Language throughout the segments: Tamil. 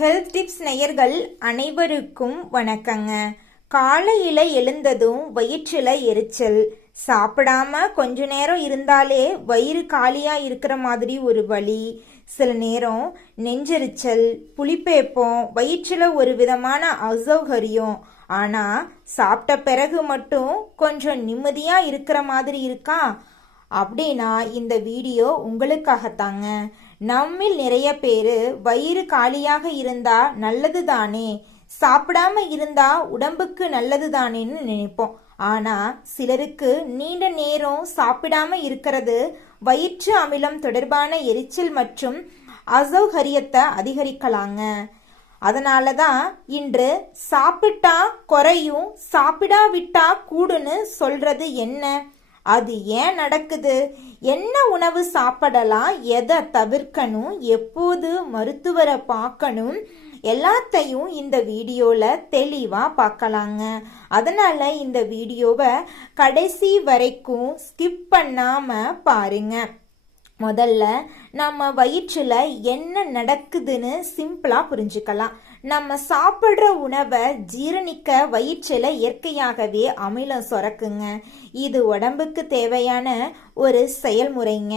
ஹெல்த் டிப்ஸ் நேயர்கள் அனைவருக்கும் வணக்கங்க. காலையில எழுந்ததும் வயிற்றுல எரிச்சல், சாப்பிடாம கொஞ்ச நேரம் இருந்தாலே வயிறு காலியா இருக்கிற மாதிரி ஒரு வலி, சில நேரம் நெஞ்செரிச்சல், புளிப்பேப்பம், வயிற்றுல ஒரு விதமான அசௌகரியம். ஆனா சாப்பிட்ட பிறகு மட்டும் கொஞ்சம் நிம்மதியா இருக்கிற மாதிரி இருக்கா அப்படின்னா இந்த வீடியோ உங்களுக்காகத்தாங்க. நம்மில் நிறைய பேரு வயிறு காலியாக இருந்தா நல்லது தானே, சாப்பிடாம இருந்தா உடம்புக்கு நல்லது தானேன்னு நினைப்போம். ஆனா சிலருக்கு நீண்ட நேரம் சாப்பிடாம இருக்கிறது வயிற்று அமிலம் தொடர்பான எரிச்சல் மற்றும் அசௌகரியத்தை அதிகரிக்கலாங்க. அதனாலதான் இன்று சாப்பிட்டா குறையும், சாப்பிடாவிட்டா கூடுன்னு சொல்றது என்ன, அது ஏன் நடக்குது, என்ன உணவு சாப்பிடலாம், எதை தவிர்க்கணும், எப்போது மருத்துவரை பார்க்கணும், எல்லாத்தையும் இந்த வீடியோல தெளிவா பார்க்கலாங்க. அதனால இந்த வீடியோவை கடைசி வரைக்கும் ஸ்கிப் பண்ணாம பாருங்க. முதல்ல நம்ம வயிற்றுல என்ன நடக்குதுன்னு சிம்பிளா புரிஞ்சுக்கலாம். நம்ம சாப்பிட்ற உணவை ஜீரணிக்க வயிற்றுல இயற்கையாகவே அமிலம் சுரக்குங்க. இது உடம்புக்கு தேவையான ஒரு செயல்முறைங்க.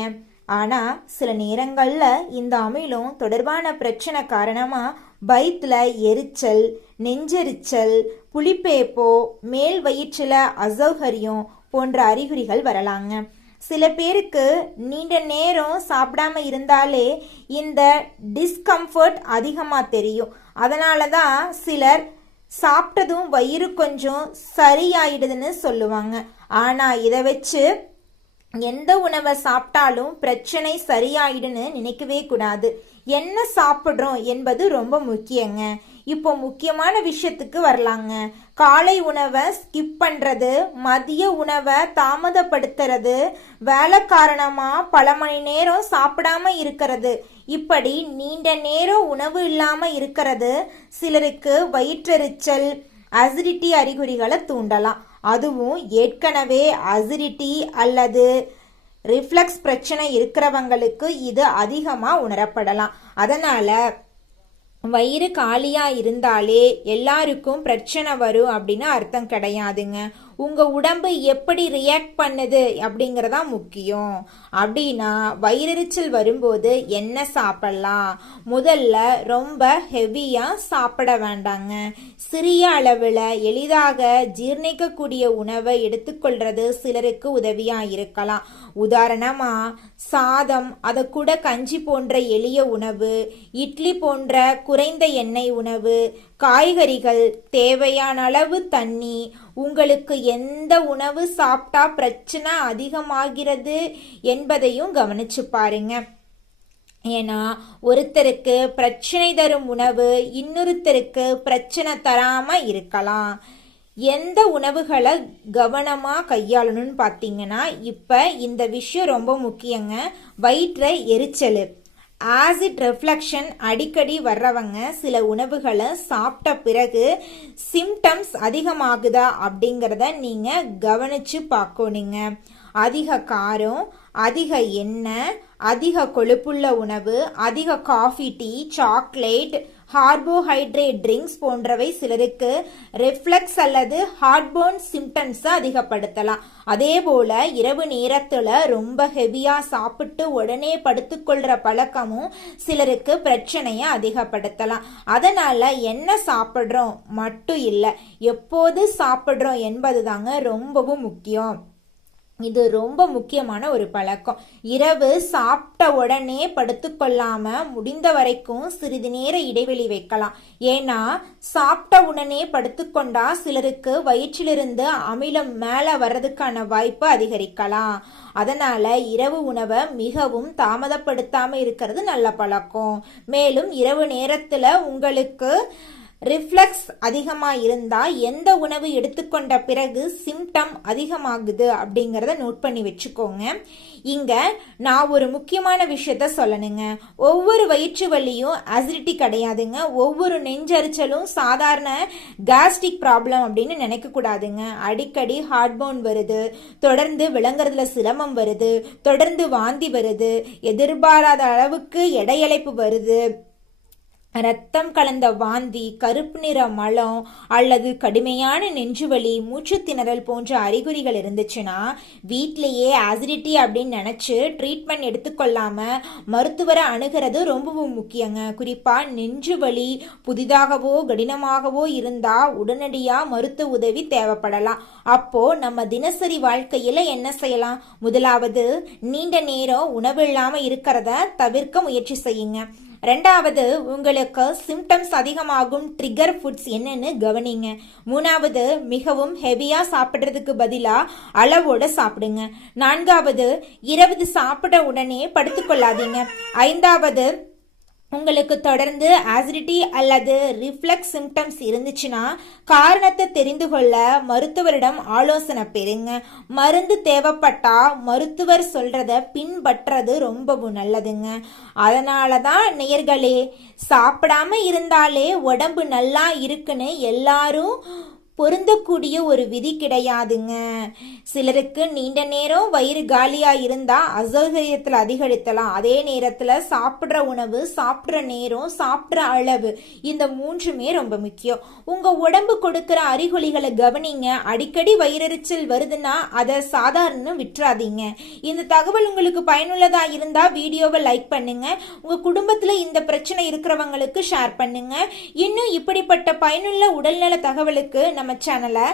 ஆனா சில நேரங்கள்ல இந்த அமிலம் தொடர்பான பிரச்சனை காரணமா வயிற்றுல எரிச்சல், நெஞ்செரிச்சல், புளிப்பேப்போ, மேல் வயிற்றுல அசௌகரியம் போன்ற அறிகுறிகள் வரலாங்க. சில பேருக்கு நீண்ட நேரம் சாப்பிடாம இருந்தாலே இந்த டிஸ்கம்ஃபர்ட் அதிகமாக தெரியும். அதனால தான் சிலர் சாப்பிட்டதும் வயிறு கொஞ்சம் சரியாயிடுதுன்னு சொல்லுவாங்க. ஆனால் இதை வச்சு எந்த உணவை சாப்பிட்டாலும் பிரச்சனை சரியாயிடுன்னு நினைக்கவே கூடாது. என்ன சாப்பிட்றோம் என்பது ரொம்ப முக்கியங்க. இப்போ முக்கியமான விஷயத்துக்கு வரலாங்க. காலை உணவை ஸ்கிப் பண்றது, மதிய உணவை தாமதப்படுத்துறது, வேலை காரணமா பல மணி நேரம் சாப்பிடாம இருக்கிறது, இப்படி நீண்ட நேரம் உணவு இல்லாம இருக்கிறது சிலருக்கு வயிற்றெரிச்சல், அசிடிட்டி அறிகுறிகளை தூண்டலாம். அதுவும் ஏற்கனவே அசிடிட்டி அல்லது ரிஃப்ளக்ஸ் பிரச்சனை இருக்கிறவங்களுக்கு இது அதிகமாக உணரப்படலாம். அதனால வயிறு காலியா இருந்தாலே எல்லாருக்கும் பிரச்சனை வரும் அப்படின்னு அர்த்தம் கிடையாதுங்க. உங்க உடம்பு எப்படி ரியாக்ட் பண்ணுது அப்படிங்கறதா முக்கியம். அப்படின்னா வயிறெரிச்சல் வரும்போது என்ன சாப்பிடலாம்? முதல்ல ரொம்ப ஹெவியா சாப்பிட வேண்டாங்க. சிறிய அளவில் எளிதாக ஜீர்ணிக்கக்கூடிய உணவை எடுத்துக்கொள்றது சிலருக்கு உதவியா இருக்கலாம். உதாரணமா சாதம், அதை கூட கஞ்சி போன்ற எளிய உணவு, இட்லி போன்ற குறைந்த எண்ணெய் உணவு, காய்கறிகள், தேவையான அளவு தண்ணி. உங்களுக்கு எந்த உணவு சாப்பிட்டா பிரச்சனை அதிகமாகிறது என்பதையும் கவனிச்சு பாருங்க. ஏன்னா ஒருத்தருக்கு பிரச்சனை தரும் உணவு இன்னொருத்தருக்கு பிரச்சனை தராம இருக்கலாம். எந்த உணவுகளை கவனமா கையாளணும்னு பார்த்தீங்கன்னா இப்ப இந்த விஷயம் ரொம்ப முக்கியங்க. வயிற்று எரிச்சல், ஆசிட் ரெஃப்ளக்ஷன் அடிக்கடி வர்றவங்க சில உணவுகளை சாப்பிட்ட பிறகு சிம்டம்ஸ் அதிகமாகுதா அப்படிங்கிறத நீங்க கவனிச்சு பார்க்கணுங்க. அதிக காரம், அதிக எண்ணெய், அதிக கொழுப்புள்ள உணவு, அதிக coffee, tea, chocolate, carbohydrate drinks போன்றவை சிலருக்கு ரிஃப்ளக்ஸ் அல்லது ஹார்ட்பர்ன் சிம்டம்ஸை அதிகப்படுத்தலாம். அதே போல இரவு நேரத்துல ரொம்ப ஹெவியா சாப்பிட்டு உடனே படுத்துக்கொள்ற பழக்கமும் சிலருக்கு பிரச்சனையை அதிகப்படுத்தலாம். அதனால என்ன சாப்பிட்றோம் மட்டும் இல்லை, எப்போது சாப்பிட்றோம் என்பது தாங்க ரொம்பவும் முக்கியம். இது ரொம்ப முக்கியமான ஒரு பழக்கம். இரவு சாப்பிட்ட உடனே படுத்துக்கொள்ளாம முடிந்த வரைக்கும் சிறிது நேர இடைவெளி வைக்கலாம். ஏன்னா சாப்பிட்ட உடனே படுத்துக்கொண்டா சிலருக்கு வயிற்றிலிருந்து அமிலம் மேல வர்றதுக்கான வாய்ப்பு அதிகரிக்கலாம். அதனால இரவு உணவை மிகவும் தாமதப்படுத்தாம இருக்கிறது நல்ல பழக்கம். மேலும் இரவு நேரத்துல உங்களுக்கு ரிஃப்ளக்ஸ் அதிகமாக இருந்தால் எந்த உணவு எடுத்துக்கொண்ட பிறகு சிம்டம் அதிகமாகுது அப்படிங்கிறத நோட் பண்ணி வச்சுக்கோங்க. இங்கே நான் ஒரு முக்கியமான விஷயத்த சொல்லணுங்க. ஒவ்வொரு வயிற்று வலியும் அசிடிட்டி கிடையாதுங்க. ஒவ்வொரு நெஞ்சரிச்சலும் சாதாரண கேஸ்ட்ரிக் ப்ராப்ளம் அப்படின்னு நினைக்கக்கூடாதுங்க. அடிக்கடி ஹார்ட்போன் வருது, தொடர்ந்து விளங்குறதுல சிரமம் வருது, தொடர்ந்து வாந்தி வருது, எதிர்பாராத அளவுக்கு எடையழைப்பு வருது, ரத்தம் கலந்த வாந்தி, கருப்பு நிற மலம் அல்லது கடுமையான நெஞ்சுவலி, மூச்சு திணறல் போன்ற அறிகுறிகள் இருந்துச்சுன்னா வீட்டிலேயே ஆசிடிட்டி அப்படின்னு நினைச்சு ட்ரீட்மெண்ட் எடுத்துக்கொள்ளாம மருத்துவரை அணுகிறது ரொம்பவும் முக்கியங்க. குறிப்பா நெஞ்சுவலி புதிதாகவோ கடினமாகவோ இருந்தா உடனடியா மருத்துவ உதவி தேவைப்படலாம். அப்போ நம்ம தினசரி வாழ்க்கையில என்ன செய்யலாம்? முதலாவது, நீண்ட நேரம் உணவு இல்லாம இருக்கிறத தவிர்க்க முயற்சி செய்யுங்க. ரெண்டாவது, உங்களுக்கு சிம்டம்ஸ் அதிகமாகும் ட்ரிகர் ஃபுட்ஸ் என்னன்னு கவனிங்க. மூணாவது, மிகவும் ஹெவியா சாப்பிட்றதுக்கு பதிலா அளவோட சாப்பிடுங்க. நான்காவது, இரவு சாப்பிட உடனே படுத்துக்கொள்ளாதீங்க. ஐந்தாவது, உங்களுக்கு தொடர்ந்து ஆசிடிட்டி அல்லது ரிஃப்ளக்ஸ் சிம்டம்ஸ் இருந்துச்சுன்னா காரணத்தை தெரிந்து கொள்ள மருத்துவரிடம் ஆலோசனை பெறுங்க. மருந்து தேவைப்பட்டா மருத்துவர் சொல்றத பின்பற்றது ரொம்பவும் நல்லதுங்க. அதனால தான் நேயர்களே, சாப்பிடாம இருந்தாலே உடம்பு நல்லா இருக்குன்னு எல்லாரும் பொருந்தக்கூடிய ஒரு விதி கிடையாதுங்க. சிலருக்கு நீண்ட நேரம் வயிறு காலியா இருந்தா அசௌகரியத்தில் அதிகரித்தலாம். அதே நேரத்தில் சாப்பிட்ற உணவு, சாப்பிட்ற நேரம், சாப்பிட்ற அளவு, இந்த மூன்றுமே ரொம்ப முக்கியம். உங்க உடம்பு கொடுக்கிற அறிகுறிகளை கவனிங்க. அடிக்கடி வயிறெரிச்சல் வருதுன்னா அதை சாதாரண விட்டுறாதீங்க. இந்த தகவல் உங்களுக்கு பயனுள்ளதா இருந்தா வீடியோவை லைக் பண்ணுங்க. உங்க குடும்பத்துல இந்த பிரச்சனை இருக்கிறவங்களுக்கு ஷேர் பண்ணுங்க. இன்னும் இப்படிப்பட்ட பயனுள்ள உடல்நல தகவலுக்கு நம்ம சேனலை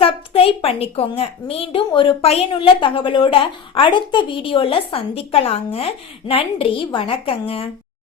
சப்ஸ்கிரைப் பண்ணிக்கோங்க. மீண்டும் ஒரு பயனுள்ள தகவலோட அடுத்த வீடியோல சந்திக்கலாங்க. நன்றி, வணக்கங்க.